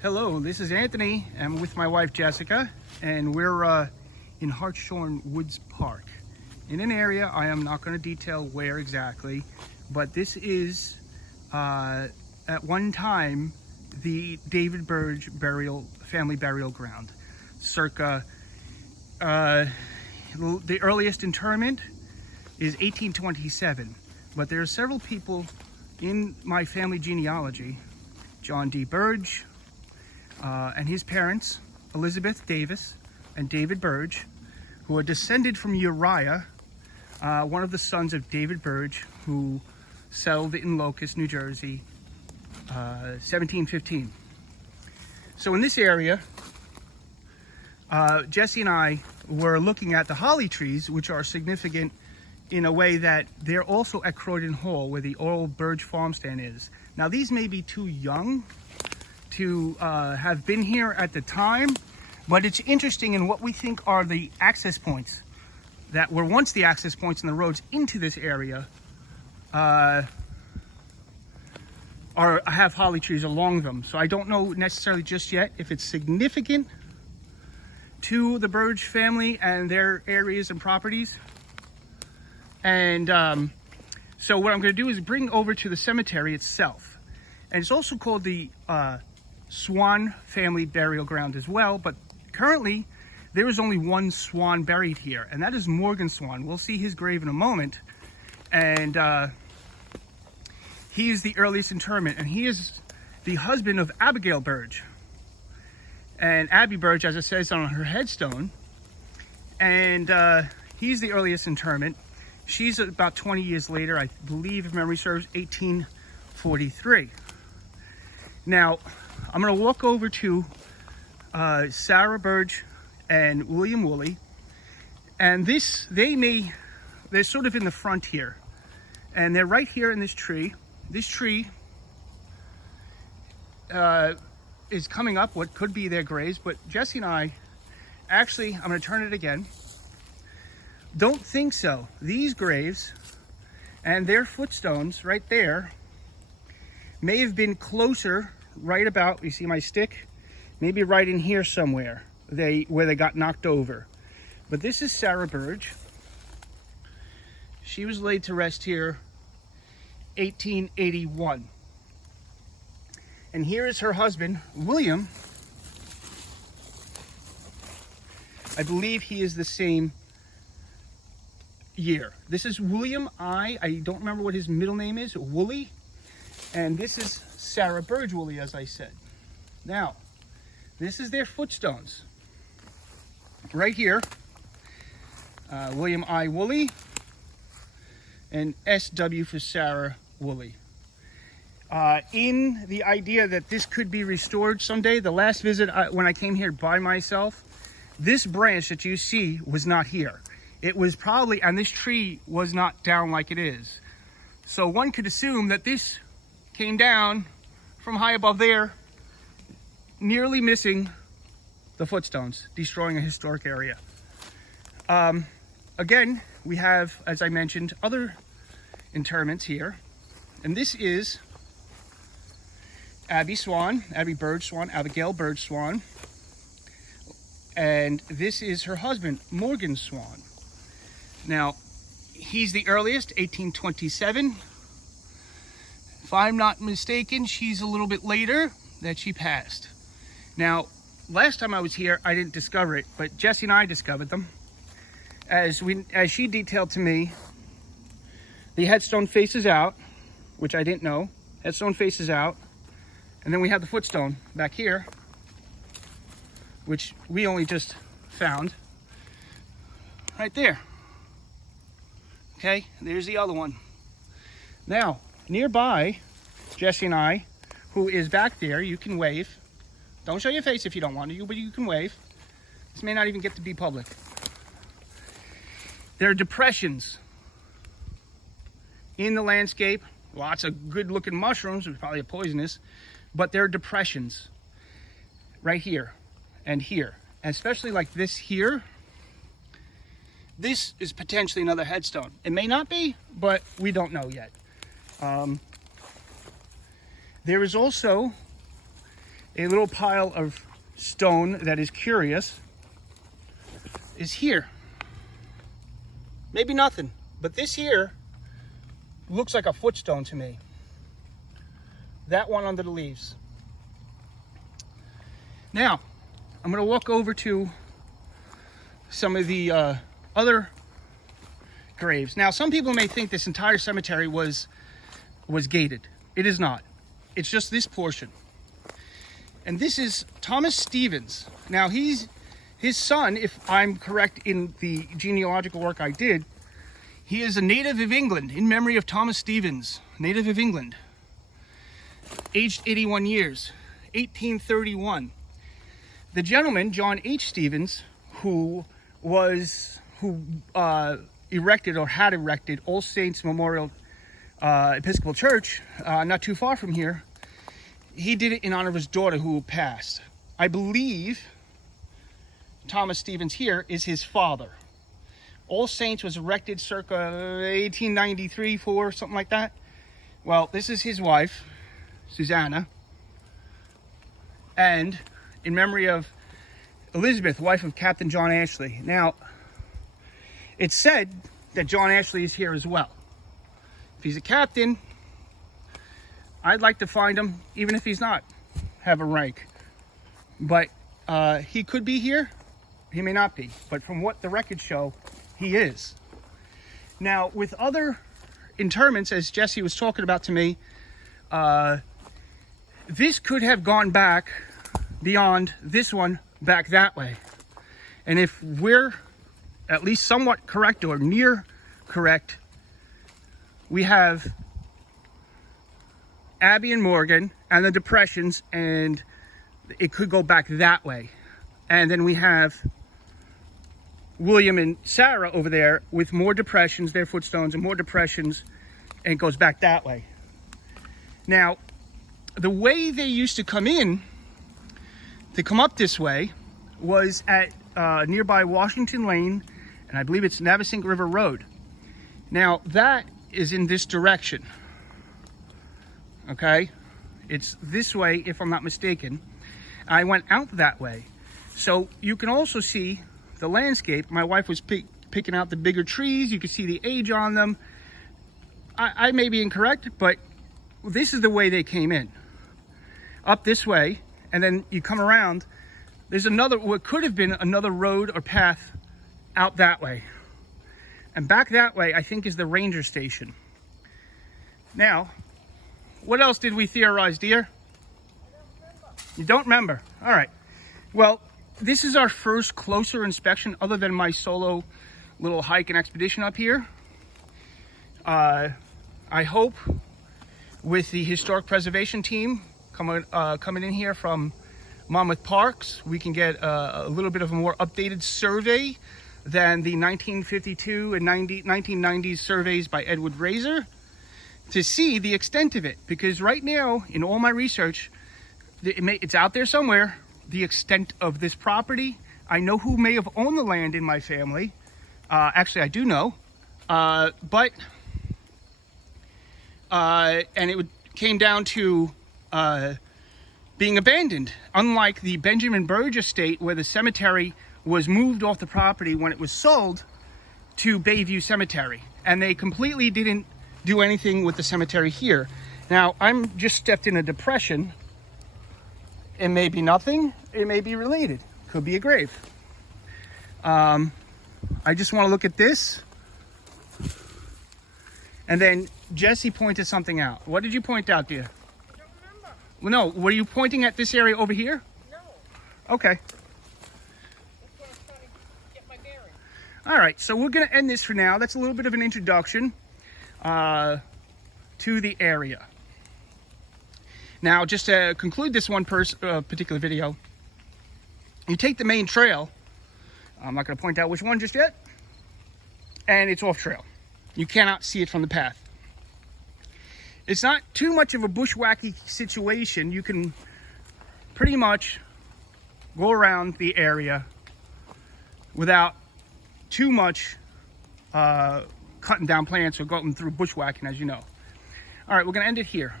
Hello, this is Anthony. I'm with my wife Jessica, and we're in Hartshorn Woods Park, in an area I am not going to detail where exactly, but this is at one time the David Burdge family burial ground. Circa the earliest interment is 1827, but there are several people in my family genealogy: John D. Burdge and his parents, Elizabeth Davis and David Burdge, who are descended from Uriah, one of the sons of David Burdge, who settled in Locust, New Jersey, 1715. So in this area, Jesse and I were looking at the holly trees, which are significant in a way that they're also at Croydon Hall, where the old Burdge farm stand is. Now, these may be too young to have been here at the time, but it's interesting in what we think are the access points that were once the access points in the roads into this area have holly trees along them. So I don't know necessarily just yet if it's significant to the Burdge family and their areas and properties. And so what I'm going to do is bring over to the cemetery itself. And it's also called the Swan family burial ground as well, but currently there is only one Swan buried here, and that is Morgan Swan. We'll see his grave in a moment, and he is the earliest interment, and he is the husband of Abigail Burdge, and Abby Burdge, as it says on her headstone, and he's the earliest interment. She's about 20 years later, I believe, if memory serves, 1843. Now, I'm going to walk over to Sarah Burdge and William Woolley, and they're sort of in the front here, and they're right here in this tree. This tree is coming up what could be their graves, but Jesse and I, actually, I'm going to turn it again, don't think so. These graves and their footstones right there may have been closer, right about, you see my stick? Maybe right in here somewhere, where they got knocked over. But this is Sarah Burdge. She was laid to rest here 1881. And here is her husband, William. I believe he is the same year. This is William I don't remember what his middle name is, Woolley. And this is Sarah Burdge Woolley, as I said. Now, this is their footstones. Right here, William I Woolley and SW for Sarah Woolley. In the idea that this could be restored someday, the last visit when I came here by myself, this branch that you see was not here. It was probably, and this tree was not down like it is. So one could assume that this came down from high above there, nearly missing the footstones, destroying a historic area. Again, we have, as I mentioned, other interments here. And this is Abby Burdge Swan, Abigail Burdge Swan. And this is her husband, Morgan Swan. Now, he's the earliest, 1827. If I'm not mistaken, she's a little bit later that she passed. Now, last time I was here, I didn't discover it, but Jesse and I discovered them. As she detailed to me, the headstone faces out, which I didn't know. Headstone faces out. And then we have the footstone back here, which we only just found. Right there. Okay, there's the other one. Now, nearby, Jesse and I, who is back there, you can wave. Don't show your face if you don't want to, but you can wave. This may not even get to be public. There are depressions in the landscape. Lots of good looking mushrooms, which probably are poisonous, but there are depressions right here and here, and especially like this here. This is potentially another headstone. It may not be, but we don't know yet. There is also a little pile of stone that is curious is here. Maybe nothing, but this here looks like a footstone to me. That one under the leaves. Now, I'm going to walk over to some of the other graves. Now, some people may think this entire cemetery was gated. It is not. It's just this portion. And this is Thomas Stevens. Now, his son, if I'm correct in the genealogical work I did, he is a native of England, in memory of Thomas Stevens, native of England, aged 81 years, 1831. The gentleman, John H. Stevens, who erected or had erected All Saints Memorial Episcopal Church, not too far from here, he did it in honor of his daughter who passed. I believe Thomas Stevens here is his father. All Saints was erected circa 1893, 4, something like that. Well, this is his wife, Susanna, and in memory of Elizabeth, wife of Captain John Ashley. Now, it's said that John Ashley is here as well. If he's a captain, I'd like to find him, even if he's not, have a rank. But he could be here, he may not be. But from what the records show, he is. Now, with other interments, as Jesse was talking about to me, this could have gone back beyond this one, back that way. And if we're at least somewhat correct or near correct, we have Abby and Morgan and the depressions, and it could go back that way. And then we have William and Sarah over there with more depressions, their footstones, and more depressions, and it goes back that way. Now, the way they used to come in, to come up this way, was at nearby Washington Lane, and I believe it's Navesink River Road. Now, that is in this direction. Okay? It's this way, if I'm not mistaken. I went out that way. So you can also see the landscape. My wife was picking out the bigger trees. You can see the age on them. I may be incorrect, but this is the way they came in. Up this way, and then you come around. There's another, what could have been another road or path out that way. And back that way, I think, is the ranger station. Now, what else did we theorize, dear? You don't remember? All right. Well, this is our first closer inspection other than my solo little hike and expedition up here. I hope with the historic preservation team coming in here from Monmouth Parks, we can get a little bit of a more updated survey than the 1952 and 1990s surveys by Edward Razor to see the extent of it. Because right now, in all my research, it's out there somewhere, the extent of this property. I know who may have owned the land in my family. Actually, I do know. And it came down to being abandoned. Unlike the Benjamin Burdge estate, where the cemetery was moved off the property when it was sold to Bayview Cemetery. And they completely didn't do anything with the cemetery here. Now, I'm just stepped in a depression. It may be nothing. It may be related. Could be a grave. I just want to look at this. And then Jesse pointed something out. What did you point out, dear? I don't remember. Well, no, were you pointing at this area over here? No. Okay. That's where I'm trying to get my bearings. All right, so we're going to end this for now. That's a little bit of an introduction to the area. Now, just to conclude this one particular video, you take the main trail. I'm not going to point out which one just yet. And it's off trail. You cannot see it from the path. It's not too much of a bushwhacky situation. You can pretty much go around the area without too much cutting down plants or going through bushwhacking, as you know. All right, we're going to end it here.